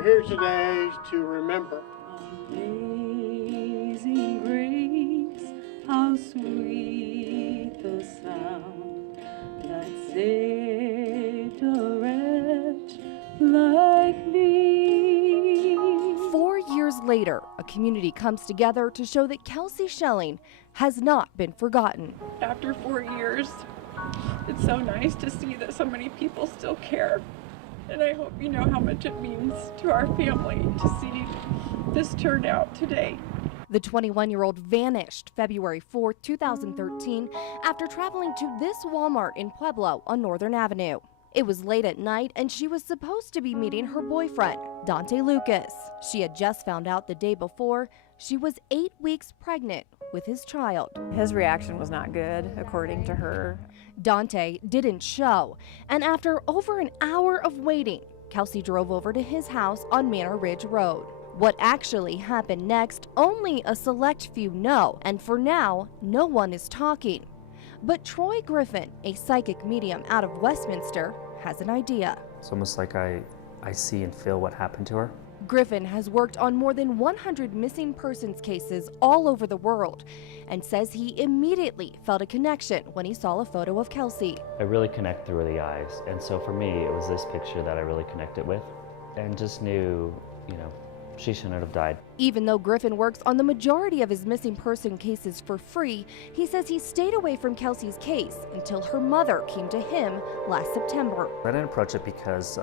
We're here today to remember. Amazing grace, how sweet the sound that saved a wretch like me. 4 years later, a community comes together to show that Kelsie Schelling has not been forgotten. After 4 years, it's so nice to see that so many people still care. And I hope you know how much it means to our family to see this turn out today. The 21-year-old vanished February 4, 2013, after traveling to this Walmart in Pueblo on Northern Avenue. It was late at night, and she was supposed to be meeting her boyfriend, Dante Lucas. She had just found out the day before she was 8 weeks pregnant with his child. His reaction was not good, according to her. Dante didn't show, and after over an hour of waiting, Kelsie drove over to his house on Manor Ridge Road. What actually happened next, only a select few know, and for now, no one is talking. But Troy Griffin, a psychic medium out of Westminster, has an idea. It's almost like I see and feel what happened to her. Griffin has worked on more than 100 missing persons cases all over the world and says he immediately felt a connection when he saw a photo of Kelsie. I really connect through the eyes, and so for me, it was this picture that I really connected with and just knew, she shouldn't have died. Even though Griffin works on the majority of his missing person cases for free, he says he stayed away from Kelsie's case until her mother came to him last September. I didn't approach it because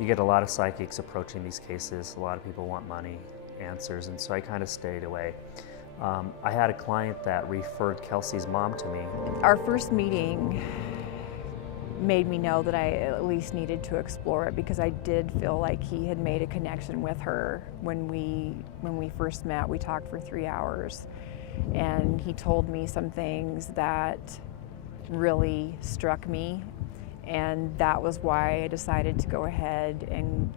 you get a lot of psychics approaching these cases. A lot of people want money, answers, and so I kind of stayed away. I had a client that referred Kelsie's mom to me. Our first meeting made me know that I at least needed to explore it, because I did feel like he had made a connection with her when we first met. We talked for 3 hours, and he told me some things that really struck me, and that was why I decided to go ahead and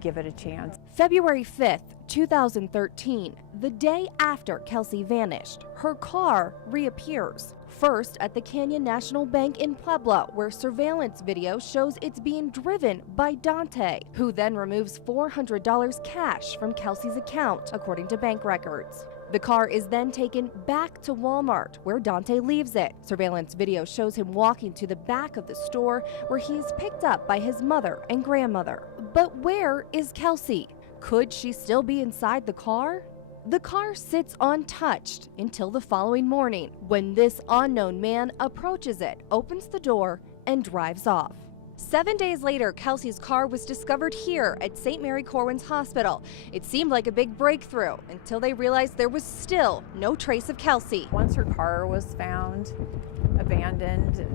give it a chance. February 5th, 2013, the day after Kelsie vanished, her car reappears. First at the Canyon National Bank in Pueblo, where surveillance video shows it's being driven by Dante, who then removes $400 cash from Kelsie's account, according to bank records. The car is then taken back to Walmart, where Dante leaves it. Surveillance video shows him walking to the back of the store, where he is picked up by his mother and grandmother. But where is Kelsie? Could she still be inside the car? The car sits untouched until the following morning, when this unknown man approaches it, opens the door, and drives off. 7 days later, Kelsie's car was discovered here at St. Mary Corwin's Hospital. It seemed like a big breakthrough until they realized there was still no trace of Kelsie. Once her car was found abandoned,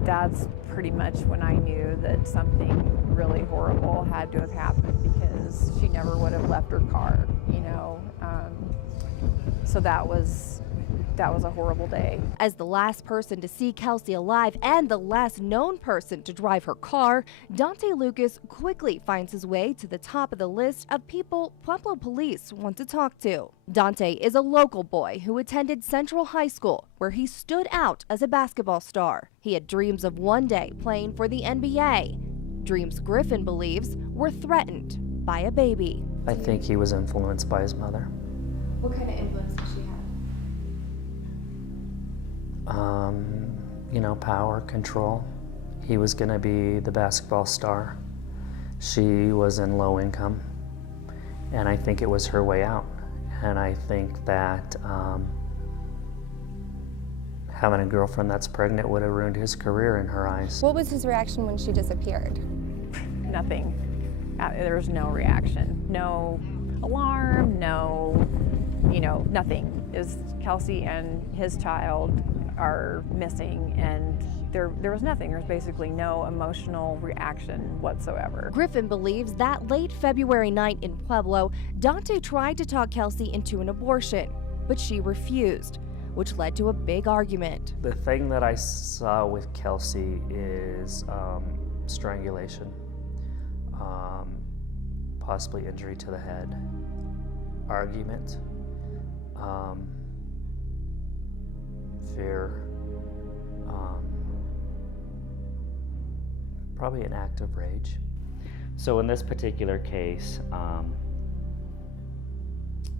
that's pretty much when I knew that something really horrible had to have happened, because she never would have left her car, so that was a horrible day. As the last person to see Kelsie alive and the last known person to drive her car, Dante Lucas quickly finds his way to the top of the list of people Pueblo police want to talk to. Dante is a local boy who attended Central High School, where he stood out as a basketball star. He had dreams of one day playing for the NBA, dreams Griffin believes were threatened by a baby. I think he was influenced by his mother. What kind of influence did she have? Power, control. He was going to be the basketball star. She was in low income, and I think it was her way out. And I think that having a girlfriend that's pregnant would have ruined his career in her eyes. What was his reaction when she disappeared? Nothing. There was no reaction, no alarm, no, nothing. Kelsie and his child are missing, and there was nothing. There was basically no emotional reaction whatsoever. Griffin believes that late February night in Pueblo, Dante tried to talk Kelsie into an abortion, but she refused, which led to a big argument. The thing that I saw with Kelsie is strangulation, possibly injury to the head, argument, fear, probably an act of rage. So in this particular case,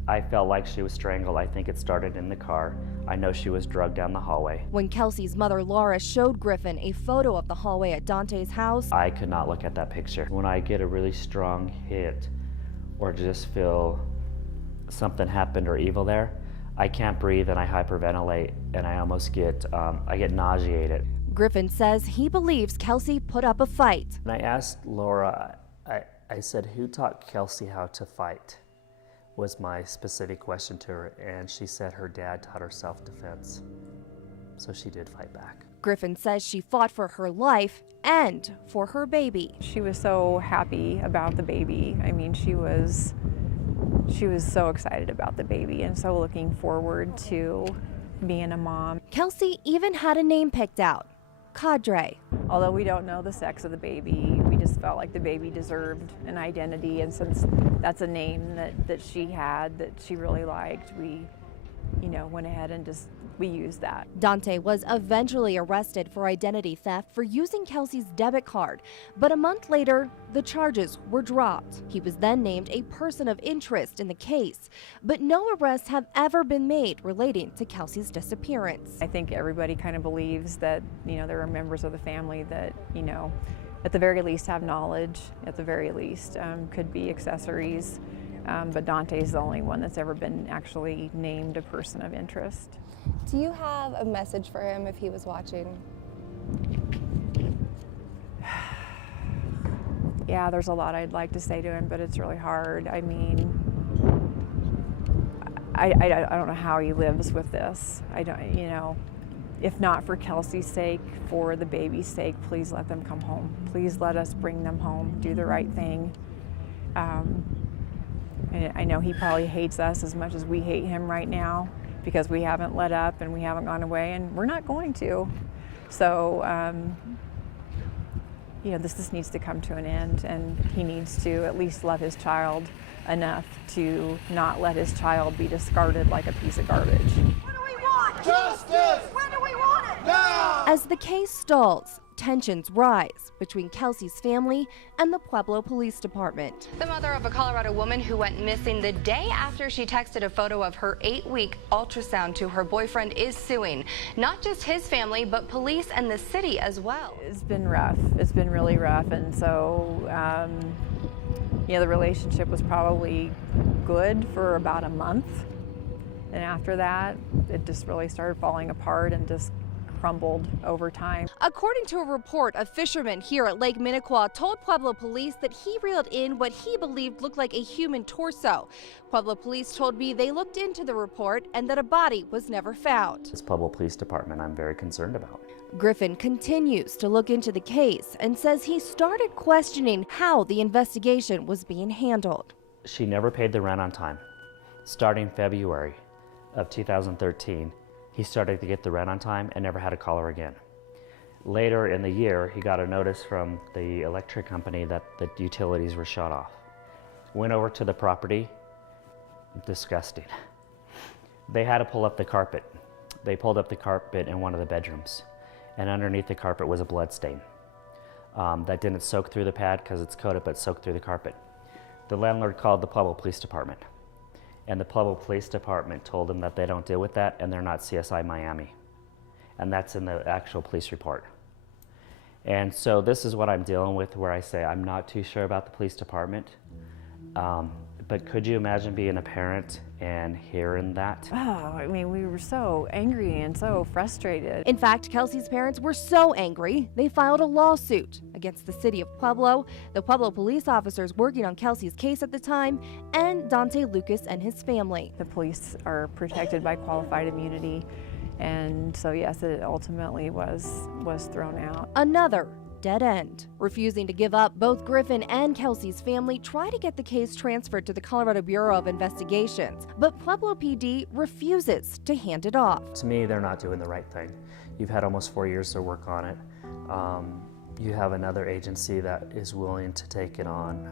I felt like she was strangled. I think it started in the car. I know she was drugged down the hallway. When Kelsie's mother, Laura, showed Griffin a photo of the hallway at Dante's house, I could not look at that picture. When I get a really strong hit or just feel something happened or evil there, I can't breathe and I hyperventilate and I almost get, I get nauseated. Griffin says he believes Kelsie put up a fight. And I asked Laura, I said, who taught Kelsie how to fight? Was my specific question to her, and she said her dad taught her self-defense. So she did fight back. Griffin says she fought for her life and for her baby. She was so happy about the baby. I mean, she was so excited about the baby and so looking forward to being a mom. Kelsie even had a name picked out, Cadre. Although we don't know the sex of the baby, we just felt like the baby deserved an identity, and since that's a name that she had, that she really liked, we, went ahead and we used that. Dante was eventually arrested for identity theft for using Kelsie's debit card, but a month later, the charges were dropped. He was then named a person of interest in the case, but no arrests have ever been made relating to Kelsie's disappearance. I think everybody kind of believes that, there are members of the family that, at the very least have knowledge, at the very least could be accessories, but Dante's the only one that's ever been actually named a person of interest. Do you have a message for him if he was watching? Yeah, there's a lot I'd like to say to him, but it's really hard. I mean, I don't know how he lives with this. I don't, if not for Kelsie's sake, for the baby's sake, please let them come home. Please let us bring them home, do the right thing. I know he probably hates us as much as we hate him right now, because we haven't let up and we haven't gone away, and we're not going to. So, this needs to come to an end, and he needs to at least love his child enough to not let his child be discarded like a piece of garbage. What do we want? Justice! When do we want it? Now! As the case stalls, tensions rise between Kelsie's family and the Pueblo Police Department. The mother of a Colorado woman who went missing the day after she texted a photo of her 8-week ultrasound to her boyfriend is suing not just his family, but police and the city as well. It's been rough. It's been really rough, and so the relationship was probably good for about a month, and after that it just really started falling apart and just crumbled over time. According to a report, a fisherman here at Lake Minnequa told Pueblo police that he reeled in what he believed looked like a human torso. Pueblo police told me they looked into the report and that a body was never found. This Pueblo Police Department I'm very concerned about. Griffin continues to look into the case and says he started questioning how the investigation was being handled. She never paid the rent on time. Starting February of 2013, he started to get the rent on time and never had to call her again. Later in the year, he got a notice from the electric company that the utilities were shut off. Went over to the property, disgusting. They had to pull up the carpet. They pulled up the carpet in one of the bedrooms, and underneath the carpet was a blood stain that didn't soak through the pad because it's coated, but soaked through the carpet. The landlord called the Pueblo Police Department, and the Pueblo Police Department told them that they don't deal with that and they're not CSI Miami. And that's in the actual police report. And so this is what I'm dealing with, where I say I'm not too sure about the police department. But could you imagine being a parent and hearing that? Oh, I mean, we were so angry and so frustrated. In fact, Kelsie's parents were so angry, they filed a lawsuit against the city of Pueblo, the Pueblo police officers working on Kelsie's case at the time, and Dante Lucas and his family. The police are protected by qualified immunity, and so yes, it ultimately was thrown out. Another dead end. Refusing to give up, both Griffin and Kelsie's family try to get the case transferred to the Colorado Bureau of Investigations, but Pueblo PD refuses to hand it off. To me, they're not doing the right thing. You've had almost 4 years to work on it. You have another agency that is willing to take it on,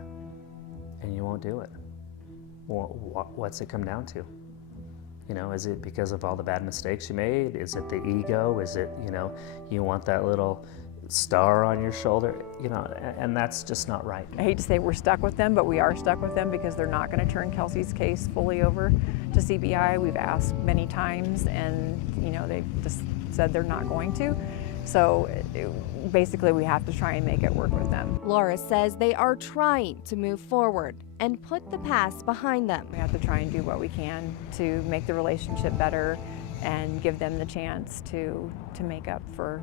and you won't do it. What's it come down to? Is it because of all the bad mistakes you made? Is it the ego? Is it, you want that little star on your shoulder, you know, and that's just not right. I hate to say we're stuck with them, but we are stuck with them because they're not going to turn Kelsie's case fully over to CBI. We've asked many times, and you know, they've just said they're not going to. So basically we have to try and make it work with them. Laura says they are trying to move forward and put the past behind them. We have to try and do what we can to make the relationship better and give them the chance to make up for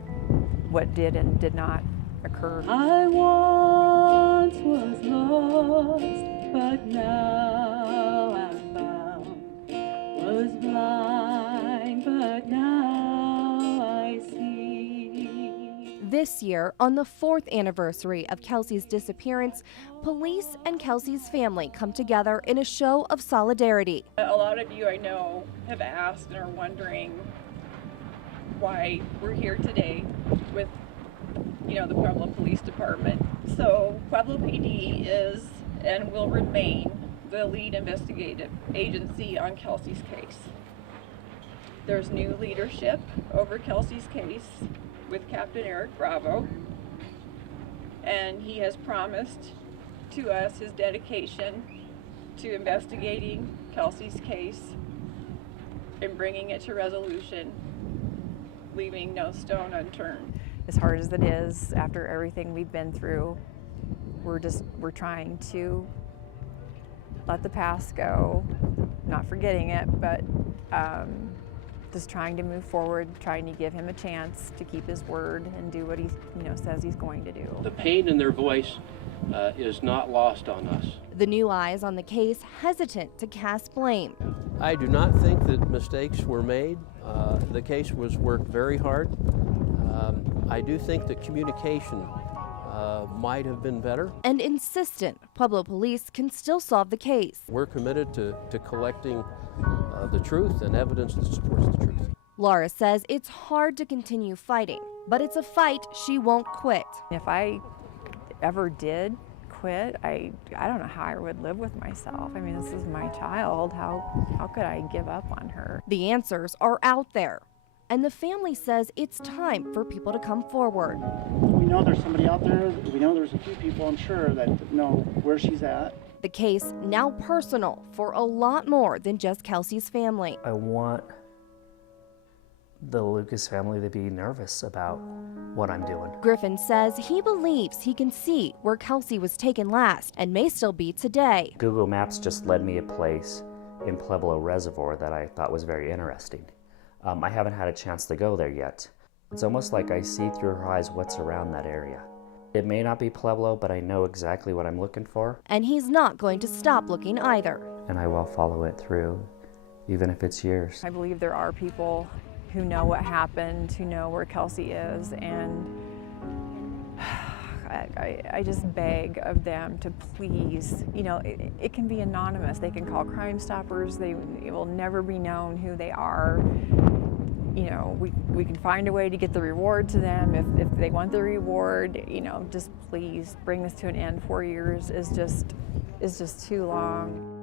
what did and did not occur. I once was lost, but now I'm found. Was blind, but now I see. This year, on the 4th anniversary of Kelsie's disappearance, police and Kelsie's family come together in a show of solidarity. A lot of you I know have asked and are wondering why we're here today with, you know, the Pueblo Police Department. So Pueblo PD is and will remain the lead investigative agency on Kelsie's case. There's new leadership over Kelsie's case with Captain Eric Bravo, and he has promised to us his dedication to investigating Kelsie's case and bringing it to resolution, leaving no stone unturned. As hard as it is, after everything we've been through, we're trying to let the past go, not forgetting it, but just trying to move forward, trying to give him a chance to keep his word and do what he says he's going to do. The pain in their voice is not lost on us. The new eyes on the case hesitant to cast blame. I do not think that mistakes were made. The case was worked very hard. I do think that communication might have been better. And insistent Pueblo police can still solve the case. We're committed to collecting the truth and evidence that supports the truth. Laura says it's hard to continue fighting, but it's a fight she won't quit. If I ever did quit, I don't know how I would live with myself. I mean, this is my child. How could I give up on her? The answers are out there, and the family says it's time for people to come forward. We know there's somebody out there. We know there's a few people, I'm sure, that know where she's at. The case now personal for a lot more than just Kelsie's family. I want the Lucas family to be nervous about what I'm doing. Griffin says he believes he can see where Kelsie was taken last and may still be today. Google Maps just led me a place in Pueblo Reservoir that I thought was very interesting. I haven't had a chance to go there yet. It's almost like I see through her eyes what's around that area. It may not be Pueblo, but I know exactly what I'm looking for. And he's not going to stop looking either. And I will follow it through, even if it's years. I believe there are people who know what happened, who know where Kelsie is, and I just beg of them to please, it can be anonymous. They can call Crime Stoppers. It will never be known who they are. We can find a way to get the reward to them if they want the reward. Just please bring this to an end. 4 years is just too long.